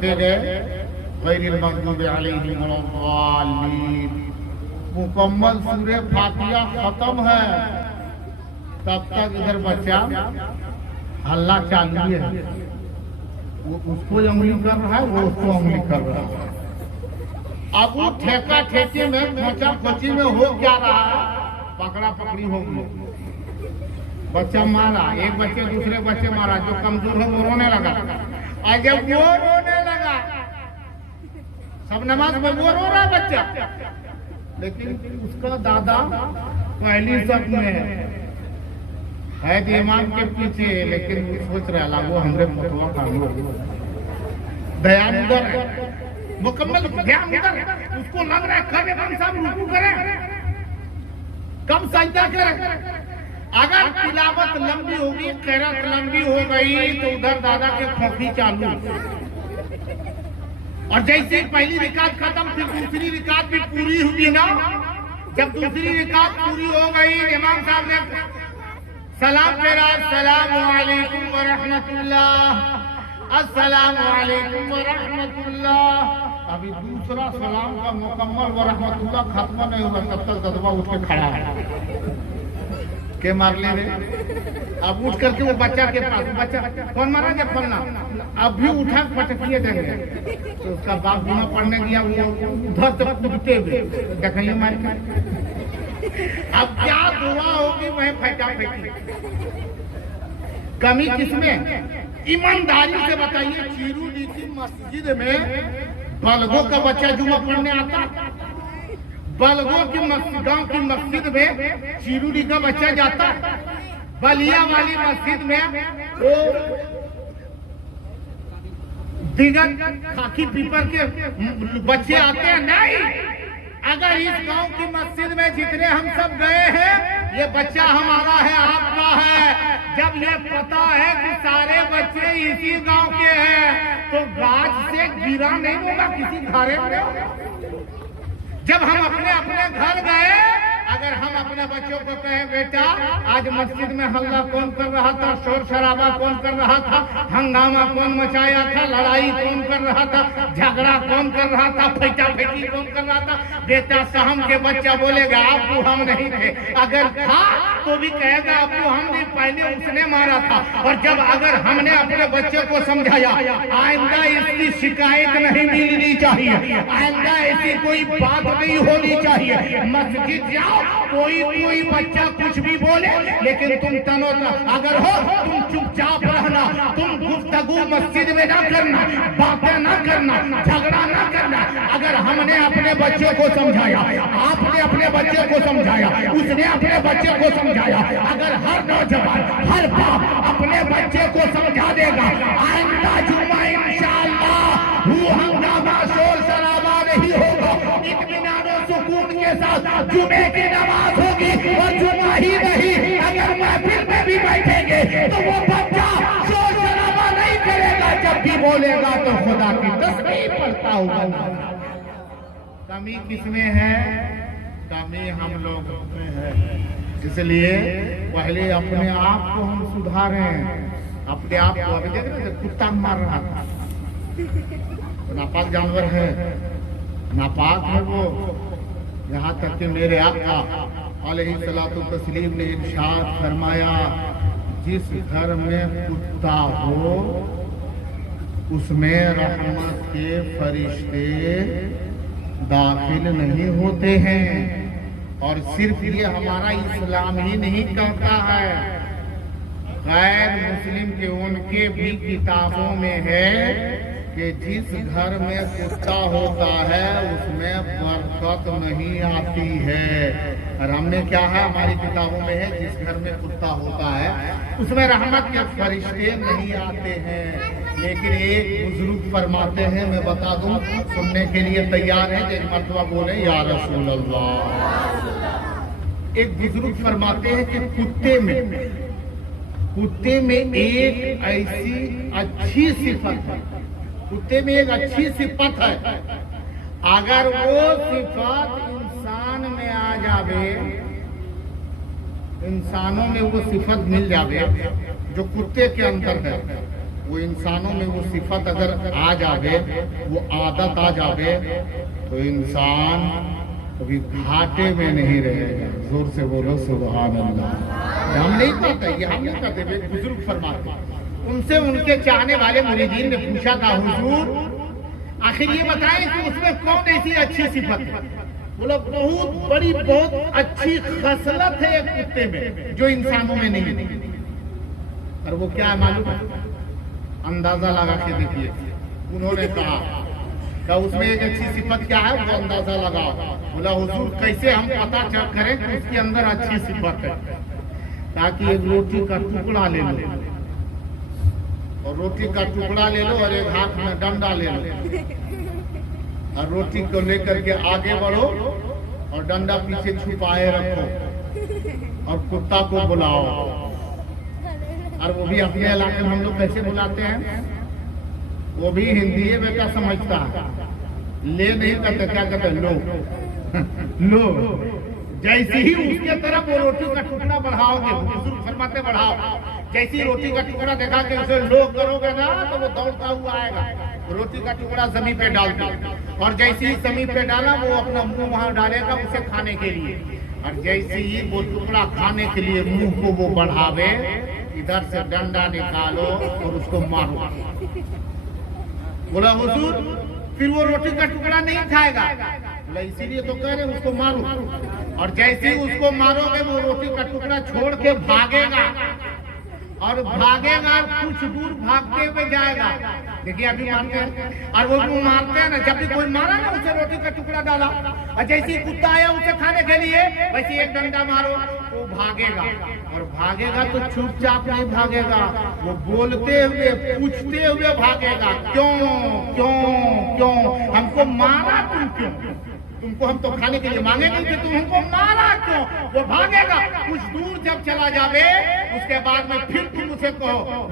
दे गए गैरिल मग़ज़ूबि अलैहिम वलद्दाल्लीन। मुकम्मल सूरह फातिहा खत्म है, तब तक इधर बच्चा हल्ला चालू है। वो उसको उंगली कर रहा है, वो उसको उंगली कर रहा है। अब वो ठेका ठेके में खोचा खोची में हो क्या रहा है, पकड़ा पकड़ी हो गई। बच्चा मारा, एक बच्चे दूसरे बच्चे मारा, जो कमजोर है वो रोने लगा। और जब वो रोने लगा, सब नमाज में वो रो रहा बच्चा, लेकिन उसका दादा पहली सफ में है तो इमाम के पीछे, लेकिन वो सोच रहा वो हमरे फतवा का ध्यान उधर है, मुकम्मल ध्यान उधर है। उसको लग रहा है कब इमाम साहब रुकू करें, कब सजदा करें। अगर तिलावत लंबी होगी, क़िरात लंबी हो गई, तो उधर दादा के खोखी चालू। और जैसे पहली रिकात खत्म, फिर दूसरी रिकात भी पूरी हुई ना। जब दूसरी रिकात पूरी हो गई, इमाम साहब ने सलाम फेरा, अस्सलामु अलैकुम व रहमतुल्लाह, अस्सलामु अलैकुम व रहमतुल्लाह। अभी दूसरा सलाम का मुकम्मल व रहमतुल्लाह खत्म नहीं हुआ, तब तक ददवा उठ के खड़ा है के मार ले रे। अब उठ करके वो बच्चा के पास, बच्चा कौन मारा जब फलना, अब भी उठा पटकिए देंगे। तो उसका बाप गुना पढ़ने दिया, वो उधर तक कूदते हुए देखिए मार। अब क्या दुआ होगी वह फटा फेंकी। कमी किसमें, ईमानदारी से बताइए। चीरूडी की मस्जिद में बलगों का बच्चा जुमा पढ़ने आता, बलगों की गांव की मस्जिद में चीरूडी का बच्चा जाता, बलिया वाली मस्जिद में वो दिगन खाकी पीपर के बच्चे आते हैं। नहीं, अगर इस गांव की मस्जिद में जितने हम सब गए हैं, ये बच्चा हमारा है, आपका है। जब ये पता है कि सारे बच्चे इसी गांव के हैं, तो गाज से गिरा नहीं होगा, किसी घरे में होगा। जब हम अपने अपने घर गए, अगर हम अपने बच्चों को कहें बेटा आज मस्जिद में हल्ला कौन कर रहा था, शोर शराबा कौन कर रहा था, हंगामा कौन मचाया था, लड़ाई कौन कर रहा था, झगड़ा कौन कर रहा था, फेंटा फेंकी कौन कर रहा था, बेटा सहम के बच्चा बोलेगा आपको हम नहीं थे। अगर था तो भी कहेगा आपको हम भी, पहले उसने मारा था। और जब अगर हमने अपने बच्चे को समझाया, आइंदा इसकी शिकायत नहीं मिलनी चाहिए, आइंदा ऐसी कोई बात नहीं होनी चाहिए। मस्जिद जाओ, कोई बच्चा कुछ भी बोले, लेकिन तुम तनो अगर हो तुम चुपचाप रहना, तुम गुफ्तगू मस्जिद में ना करना, बातें ना करना, झगड़ा ना करना। अगर हमने अपने बच्चे को समझाया, आपने अपने बच्चे को समझाया, उसने अपने बच्चे को समझाया, अगर हर नौजवान हर बाप अपने बच्चे को समझा देगा, आइंदा जुम्मा इंशाअल्लाह हंगामा शोर शराबा नहीं होगा, इत्मीनान और सुकून के साथ जुमे की नमाज होगी। और जुमा ही नहीं, अगर महफिल में भी बैठेंगे तो वो बच्चा शोर शराबा नहीं करेगा, जब भी बोलेगा तो खुदा की तस्बीह पढ़ता होगा। कमी किसमें है, कमी हम लोग में है। इसलिए पहले अपने आप को हम सुधारें, अपने आप को। अभी देख रहे थे कुत्ता मार रहा था, नापाक जानवर है, नापाक है वो। यहाँ तक कि मेरे आका अलैहिस्सलातु तस्लीम ने इरशाद फरमाया, जिस घर में कुत्ता हो उसमें रहमत के फरिश्ते दाखिल नहीं होते हैं। और सिर्फ ये हमारा इस्लाम ही नहीं कहता है, गैर मुस्लिम के उनके भी किताबों में है कि जिस घर में कुत्ता होता है उसमें बरकत नहीं आती है। और हमने क्या है, हमारी किताबों में है, जिस घर में कुत्ता होता है उसमें रहमत के फरिश्ते नहीं आते हैं। लेकिन एक बुजुर्ग फरमाते हैं, मैं बता दूं, सुनने के लिए तैयार है, एक मर्तबा बोले या रसूल अल्लाह। एक बुजुर्ग फरमाते हैं कि कुत्ते में एक ऐसी अच्छी सिफत है, कुत्ते में एक अच्छी सिफत है, अगर वो सिफत इंसान में आ जावे, इंसानों में वो सिफत मिल जावे जो कुत्ते के अंदर है, वो इंसानों में वो सिफत अगर आ जावे, वो आदत आ जावे, तो इंसान कभी घाटे में नहीं रहेगा। जोर से बोलो सुभान अल्लाह। हम नहीं कहते, ये हम नहीं कहते, वे बुजुर्ग फरमाते। उनसे उनके चाहने वाले मुरीदीन ने पूछा था, हुजूर आखिर ये बताएं कि उसमें कौन ऐसी अच्छी सिफत है? बोला बहुत बड़ी, बहुत अच्छी खसलत है एक कुत्ते में जो इंसानों में नहीं है। और वो क्या है मालूम है? अंदाजा लगा के देखिए। उन्होंने कहा उसमें एक अच्छी सिफत क्या है, वो अंदाजा लगाओ। बोला हुजूर कैसे हम पता करें कि उसके अंदर अच्छी सिफत है? ताकि एक रोटी का टुकड़ा ले लो, और रोटी का टुकड़ा ले लो और एक हाथ में डंडा ले लो, और रोटी को लेकर के आगे बढ़ो और डंडा पीछे छुपाए रखो और कुत्ता को बुलाओ। और वो भी अपने इलाके में हम लोग कैसे बुलाते हैं, वो भी हिंदी है बेटा समझता है। ले नहीं कहते, क्या कहते? लो लो। जैसे ही उसके तरफ वो रोटी का टुकड़ा बढ़ाओगे, बुजुर्ग फरमाते बढ़ाओ, जैसी रोटी का टुकड़ा देखा के उसे लो करोगे ना, तो वो दौड़ता हुआ आएगा। रोटी का टुकड़ा जमीन पे डाल दो, और जैसे ही जमीन पे डाला वो अपना मुंह वहां डालेगा उसे खाने के लिए। और जैसे ही वो टुकड़ा खाने के लिए मुंह को वो बढ़ावे, इधर से डंडा निकालो और उसको मारो। बोला हुजूर फिर वो रोटी का टुकड़ा नहीं खाएगा? बोला इसीलिए तो कह रहे उसको मारो। और जैसे ही उसको मारोगे वो रोटी का टुकड़ा छोड़ के भागेगा, और भागेगा कुछ दूर भागते हुए जाएगा। देखिए अभी मारते हैं, और वो मारते हैं ना, जब भी कोई मारा ना उसे रोटी का टुकड़ा डाला, और जैसे ही कुत्ता आया उसे खाने के लिए, वैसे एक डंडा मारो वो भागेगा। और भागेगा तो चुपचाप नहीं भागेगा, वो बोलते हुए पूछते हुए भागेगा, क्यों क्यों क्यों हमको मारा, तुम क्यों? तुमको हम तो खाने के लिए मांगे नहीं थे, तुम हमको मारा क्यों? वो भागेगा, कुछ दूर जब चला जावे उसके बाद में फिर तुम उसे कहो लो।